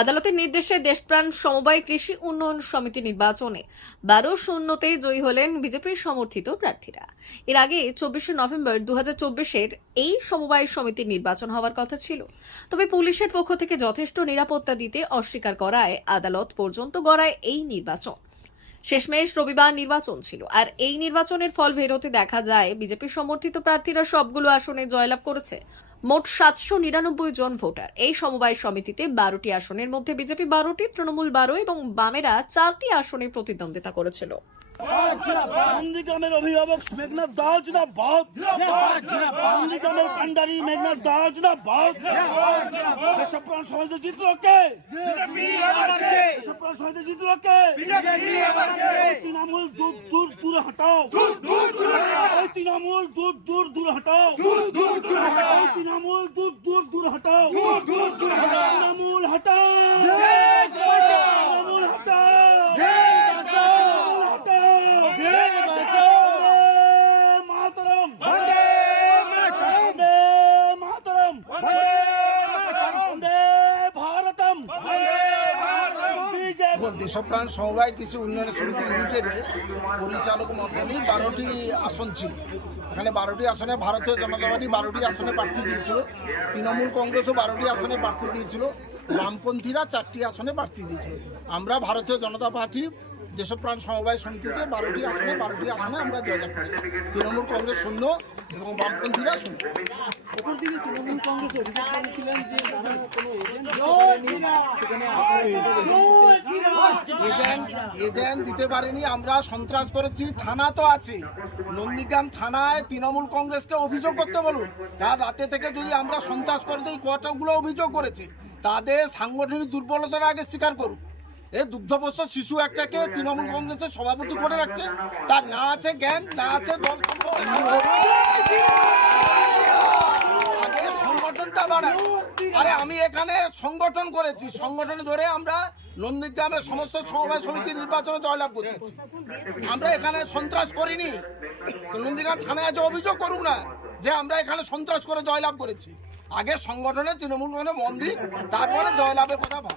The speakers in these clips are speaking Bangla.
আদালতের নির্দেশে দেশপ্রাণ সমবায় কৃষি উন্নয়ন সমিতি নির্বাচনে বারো শূন্যতে জয়ী হলেন বিজেপির সমর্থিত প্রার্থীরা। এর আগে চব্বিশে নভেম্বর দু হাজার এই সমবায় সমিতির নির্বাচন হওয়ার কথা ছিল। তবে পুলিশের পক্ষ থেকে যথেষ্ট নিরাপত্তা দিতে অস্বীকার করায় আদালত পর্যন্ত গড়ায় এই নির্বাচন। শেষমেশ রবিবার নির্বাচন ছিল। আর এই নির্বাচনের ফল বেরোতে দেখা যায় বিজেপি সমর্থিত প্রার্থীরা সবগুলো আসনে জয়লাভ করেছে। মোট সাতশো নিরানব্বই জন ভোটার। এই সমবায় সমিতিতে বারোটি আসনের মধ্যে বিজেপি বারোটি, তৃণমূল বারো এবং বামেরা চারটি আসনে প্রতিদ্বন্দ্বিতা করেছিল। নন্দীগ্রামের অভিভাবক মেঘনাথ দাস না বাদ নন্দীগ্রামের কান্ডারি মেঘনাথ দাস না বাদ দেশপ্রাণ সমাজে জিতল কে? দেশপ্রাণ সমাজে জিতল কে? ওই তৃণমূল দূর দূর দূর হটাও। তৃণমূল দূর দূর দূর হটাও। তৃণমূল দূর দূর দূর হটাও। তৃণমূল হটাও। এবং দেশপ্রাণ সমবায় কৃষি উন্নয়ন সমিতি লিমিটেডে পরিচালক মন্ডলী বারোটি আসন ছিল এখানে বারোটি আসনে ভারতীয় জনতা পার্টি বারোটি আসনে প্রার্থী দিয়েছিল তৃণমূল কংগ্রেসও বারোটি আসনে প্রার্থী দিয়েছিল বামপন্থীরা চারটি আসনে প্রার্থী দিয়েছিল আমরা ভারতীয় জনতা পার্টি দেশপ্রাণ সমবায় সমিতিতে বারোটি আসনে বারোটি আসনে আমরা জয়লাভ করেছি তৃণমূল কংগ্রেস শূন্য এবং বামপন্থীরা শূন্য অপরদিকে তৃণমূল কংগ্রেস অভিযোগ করেছিলেন যে তারা কোনো এজেন্ট করেনি, দিতে পারেনি আমরা সন্ত্রাস করেছি থানা তো আছে। নন্দীগ্রাম থানায় তৃণমূল কংগ্রেসকে অভিযোগ করতে বলুন। তার রাতে থেকে যদি আমরা সন্ত্রাস করে দিই কতগুলো অভিযোগ করেছে? তাদের সাংগঠনিক দুর্বলতার আগে স্বীকার করুক এই দুগ্ধপোষ্য শিশু একটাকে তৃণমূল কংগ্রেসের সভাপতি করে রাখছে। তার না আছে জ্ঞান না আছে দল আগে সংগঠনটা বাড়ায় আরে আমি এখানে সংগঠন করেছি। সংগঠন ধরে আমরা নন্দীগ্রামের সমস্ত সমবায় সমিতি নির্বাচনে জয়লাভ করতেছি আমরা এখানে সন্ত্রাস করিনি। নন্দীগ্রাম থানায় আছে অভিযোগ করুক না যে আমরা এখানে সন্ত্রাস করে জয়লাভ করেছি। আগে সংগঠনে তৃণমূল মন্দির, তারপরে জয়লাভের কথা ভাব।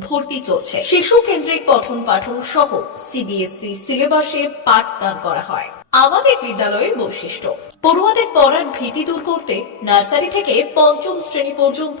ভর্তি চলছে। শিশু কেন্দ্রিক পঠন পাঠন সহ করা হয়। আমাদের বিদ্যালয়ের বৈশিষ্ট্য। পড়ুয়াদের পড়ার ভীতি দূর করতে নার্সারি থেকে পঞ্চম শ্রেণি পর্যন্ত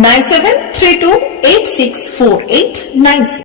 9732864896